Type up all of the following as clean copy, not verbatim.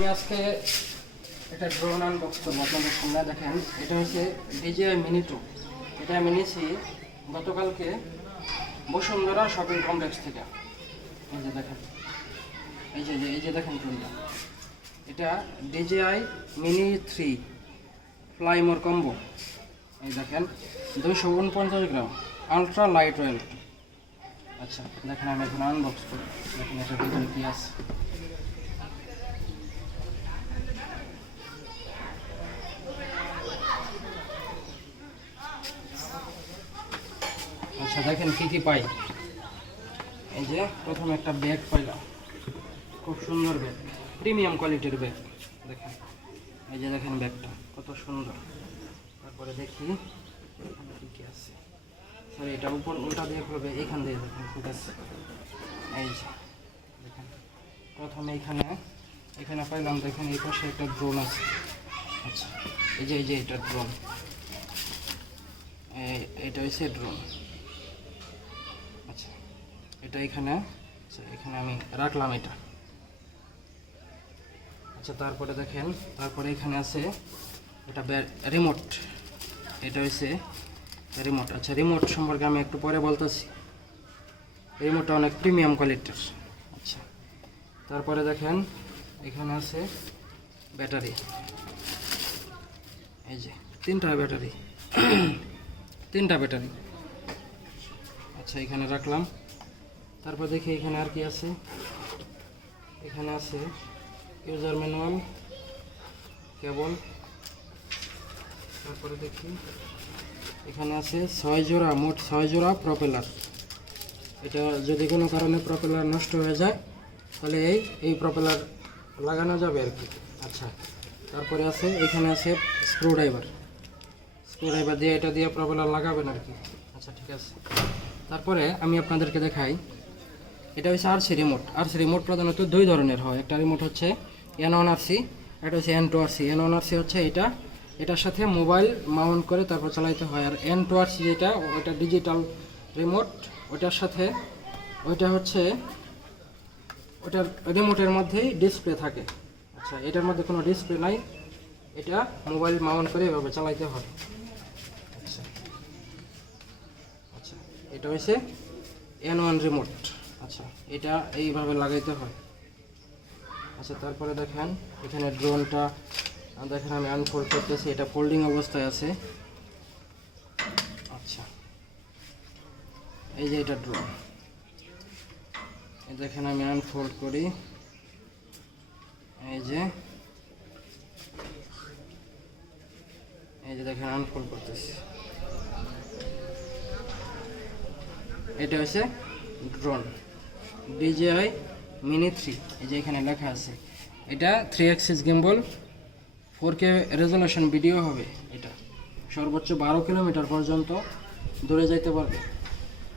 আমি আজকে একটা ড্রোন আনবক্স করবো আপনাদের সামনে। দেখেন, এটা হচ্ছে DJI Mini 2। এটা আমি নিয়েছি গতকালকে বসুন্ধরা শপিং কমপ্লেক্স থেকে। এই যে দেখেন, এই যে দেখেন ড্রোনটা, এটা DJI Mini 3 ফ্লাই মোর কম্বো। এই দেখেন 249 গ্রাম, আলট্রা লাইট ওয়েট। আচ্ছা দেখেন, আমি এখন আনবক্স করি। দেখেন এটার ভিতরে কি আছে। আচ্ছা দেখেন কি কি পাই। এই যে প্রথমে একটা ব্যাগ পাইলাম, খুব সুন্দর ব্যাগ, প্রিমিয়াম কোয়ালিটির ব্যাগ। দেখেন, এই যে দেখেন ব্যাগটা কত সুন্দর। তারপরে দেখি এখানে কি কি আছে। সরি, এটা উপর উল্টা দিয়ে খুলবে, এইখান দিয়ে দেখেন ঠিক আছে। এই যে দেখেন, প্রথমে এখানে পাইলাম। দেখেন এই পাশে একটা ড্রোন আছে। আচ্ছা এই যে এটা ড্রোন, এটা হচ্ছে ড্রোন। আচ্ছা এটা এখানে আমি রাখলাম এটা। আচ্ছা তারপরে দেখেন, তারপরে এখানে আছে এটা রিমোট। এটা হচ্ছে রিমোট। আচ্ছা রিমোট সম্পর্কে আমি একটু পরে বলতেছি। রিমোটটা অনেক প্রিমিয়াম কোয়ালিটির। আচ্ছা তারপরে দেখেন এখানে আছে ব্যাটারি। এই যে তিনটা ব্যাটারি। আচ্ছা এখানে রাখলাম। তারপর দেখি এখানে আর কি আছে। এখানে আছে ইউজার ম্যানুয়াল, কেবল। তারপরে দেখি এখানে আছে 6 জোড়া, মোট 6 জোড়া প্রপেলার। এটা যদি কোনো কারণে প্রপেলার নষ্ট হয়ে যায় তাহলে এই প্রপেলার লাগানো যাবে আর কি। আচ্ছা তারপরে আছে এখানে আছে স্ক্রুড্রাইভার দিয়ে এটা দিয়ে প্রপেলার লাগাবেন আর কি। আচ্ছা ঠিক আছে। তারপরে আমি আপনাদেরকে দেখাই, এটা হচ্ছে RC রিমোট। RC রিমোট প্রধানত দুই ধরনের হয়। একটা রিমোট হচ্ছে N1RC, একটা হচ্ছে N2RC। N1RC হচ্ছে এটার সাথে মোবাইল মাউন্ট করে তারপর চালাইতে হয়। আর N2RC যেটা, ওটা ডিজিটাল রিমোট। ওটার সাথে ওটার রিমোটের মধ্যেই ডিসপ্লে থাকে। আচ্ছা এটার মধ্যে কোনো ডিসপ্লে নাই, এটা মোবাইল মাউন্ট করে এভাবে চালাইতে হয়। আচ্ছা এটা হচ্ছে N1 রিমোট। আচ্ছা এটা এইভাবে লাগাইতে হয়। আচ্ছা তারপরে দেখেন এখানে ড্রোনটা দেখেন আমি আনফোল্ড করতেছি। এটা ফোল্ডিং অবস্থায় আছে। আচ্ছা এই যে এটা ড্রোন, দেখেন আমি আনফোল্ড করি। এই যে দেখেন আনফোল্ড করতেছি। এটা হচ্ছে ড্রোন DJI Mini 3। এই যে এখানে লেখা আছে, এটা 3 Axis gimbal, 4K resolution video হবে। এটা সর্বোচ্চ 12 কিলোমিটার পর্যন্ত দূরে যাইতে পারবে।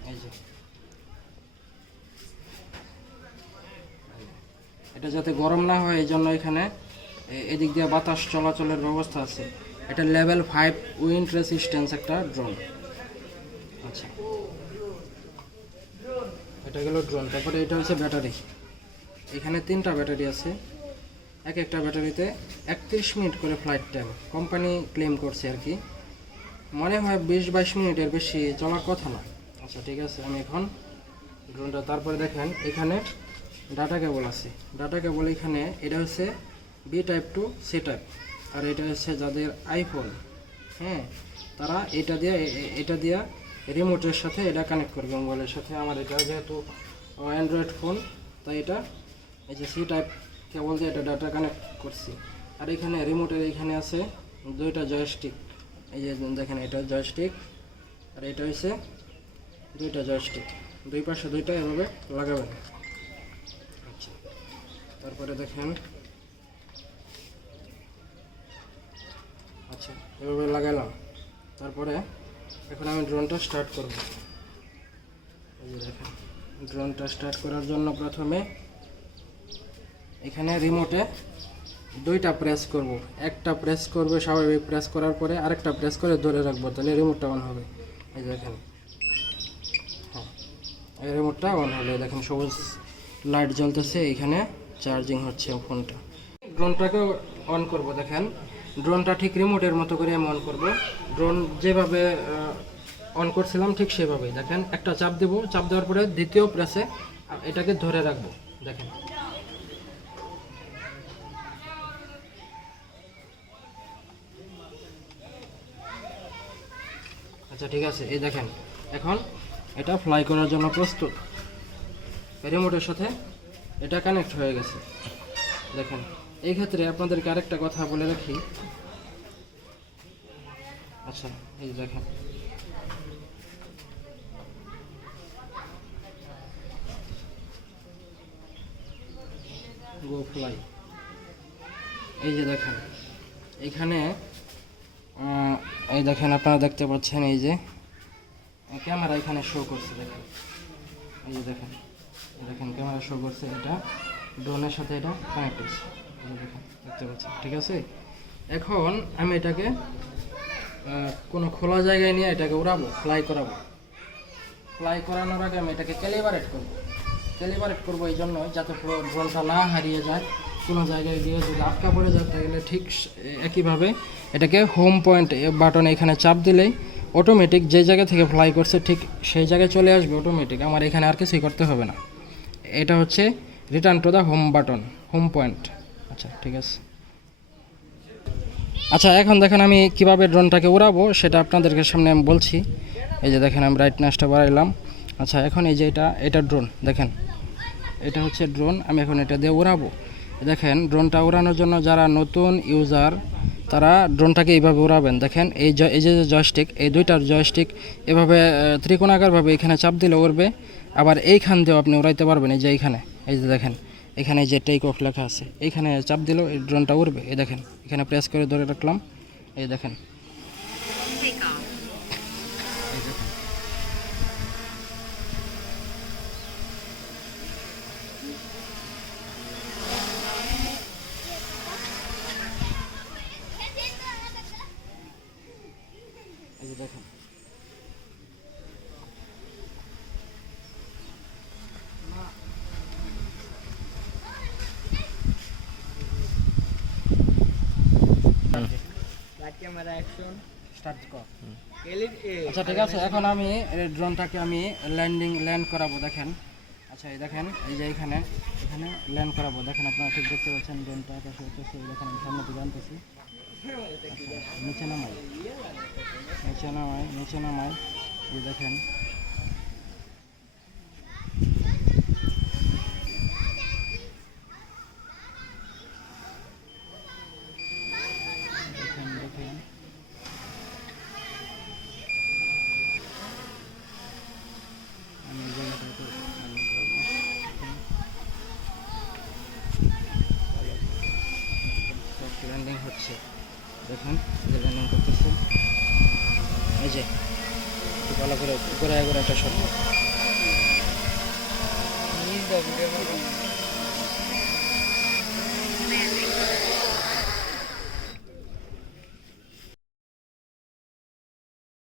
এই যে এটা যাতে গরম না হয় এই জন্য এখানে এদিক দিয়ে বাতাস চলাচলের ব্যবস্থা আছে। এটা লেভেল 5 উইন্ড রেসিস্ট্যান্স একটা ড্রোন। আচ্ছা এটা গেল ড্রোন। তারপরে এটা হচ্ছে ব্যাটারি। এখানে 3টা ব্যাটারি আছে। একটা ব্যাটারিতে 31 মিনিট করে ফ্লাইট টাইম কোম্পানি ক্লেম করছে আর কি। মনে হয় 20-22 মিনিটের বেশি চলার কথা না। আচ্ছা ঠিক আছে, আমি এখন ড্রোনটা। তারপরে দেখেন এখানে ডাটা কেবল আছে। ডাটা কেবল এখানে, এটা হচ্ছে B type to C type. আর এটা হচ্ছে যাদের আইফোন, হ্যাঁ, তারা এটা দিয়ে রিমোটের সাথে এটা কানেক্ট করবে মোবাইলের সাথে। আমার এটা যেহেতু অ্যান্ড্রয়েড ফোন, তাই এটা এই যে C টাইপ কেবল দিয়ে এটা ডাটা কানেক্ট করছি। আর এখানে রিমোটের এখানে আছে 2টা জয়স্টিক। এই যে দেখেন এটা জয়স্টিক, আর এটা হচ্ছে 2টা জয়স্টিক, দুই পাশে 2টা এভাবে লাগাবেন। আচ্ছা তারপরে দেখেন, আচ্ছা এভাবে লাগালাম। তারপরে এখন আমি ড্রোনটা স্টার্ট করব। এই যে দেখেন, ড্রোনটা স্টার্ট করার জন্য প্রথমে এখানে রিমোটে 2টা প্রেস করব। একটা প্রেস করবে স্বাভাবিক, প্রেস করার পরে আরেকটা প্রেস করে ধরে রাখবো, তাহলে রিমোটটা অন হবে। এই দেখেন, হ্যাঁ এই রিমোটটা অন হলে দেখেন সবুজ লাইট জ্বলতেছে, এখানে চার্জিং হচ্ছে ফোনটা। ড্রোনটাকে অন করব। দেখেন ড্রোনটা ঠিক রিমোটের মতো করে আমি অন করব। ড্রোন যেভাবে অন করছিলাম ঠিক সেভাবেই। দেখেন একটা চাপ দেব, চাপ দেওয়ার পরে দ্বিতীয় প্রেসে এটাকে ধরে রাখবো। দেখেন আচ্ছা ঠিক আছে, এই দেখেন এখন এটা ফ্লাই করার জন্য প্রস্তুত। রিমোটের সাথে এটা কানেক্ট হয়ে গেছে। দেখেন এই ক্ষেত্রে আপনাদেরকে আরেকটা কথা বলে রাখি। আচ্ছা এই দেখেন গো ফ্লাই, এই যে দেখেন এখানে এই দেখেন আপনারা দেখতে পাচ্ছেন, এই যে ক্যামেরা এখানে শো করছে। দেখেন এই যে দেখেন, দেখেন ক্যামেরা শো করছে, এটা ড্রোনের সাথে এটা কানেক্ট হচ্ছে। এই যে দেখেন দেখতে পাচ্ছেন, ঠিক আছে। এখন আমি এটাকে কোনো খোলা জায়গায় নিয়ে এটাকে উড়াবো, ফ্লাই করাবো। ফ্লাই করানোর আগে আমি এটাকে ক্যালিবারেট করব। ক্যালিবারেট করবো এই জন্য যাতে পুরো ড্রোনটা না হারিয়ে যায়, কোনো জায়গায় গিয়ে যদি আটকা পড়ে যায় তাহলে ঠিক একইভাবে এটাকে হোম পয়েন্ট বাটন এখানে চাপ দিলেই অটোমেটিক যে জায়গা থেকে ফ্লাই করছে ঠিক সেই জায়গায় চলে আসবে অটোমেটিক, আমার এখানে আর কিছুই করতে হবে না। এটা হচ্ছে return to the home button, home point. আচ্ছা ঠিক আছে। আচ্ছা এখন দেখেন আমি কিভাবে ড্রোনটাকে উড়াবো সেটা আপনাদেরকে সামনে আমি বলছি। এই যে দেখেন আমি ব্রাইটনেসটা বাড়াইলাম। আচ্ছা এখন এই যে এটা ড্রোন, দেখেন এটা হচ্ছে ড্রোন, আমি এখন এটা দিয়ে উড়াবো। দেখেন ড্রোনটা উড়ানোর জন্য যারা নতুন ইউজার তারা ড্রোনটাকে এইভাবে উড়াবেন। দেখেন এই যে জয়স্টিক, এই দুইটার জয়স্টিক এভাবে ত্রিকোণাকারভাবে এখানে চাপ দিলে উড়বে। আবার এইখান দিয়েও আপনি উড়াইতে পারবেন। এই যে এইখানে, এই যে দেখেন এখানে যে টেক অফ লেখা আছে, এইখানে চাপ দিলেও এই ড্রোনটা উড়বে। এই দেখেন এখানে প্রেস করে ধরে রাখলাম, এই দেখেন এই দেখেন এই যে দেখেন স্টার্ট কর। আচ্ছা ঠিক আছে, এখন আমি এই ড্রোনটাকে আমি ল্যান্ড করাবো। দেখেন আচ্ছা এই দেখেন এই যে এখানে ল্যান্ড করাবো। দেখেন আপনারা ঠিক দেখতে পাচ্ছেন ড্রোনটা আকাশে উঠতেছে। দেখেন আমি সামনে থেকে আনতেছি। আচ্ছা নিচে নামাই, নিচে নামাই, এই দেখেন দেখেন আমি এই জায়গাটাতে ল্যান্ডিং হচ্ছে। দেখেন যে ল্যান্ডিং করতেছে, এই যে একটু ভালো করে ঘোরায় একটা শট।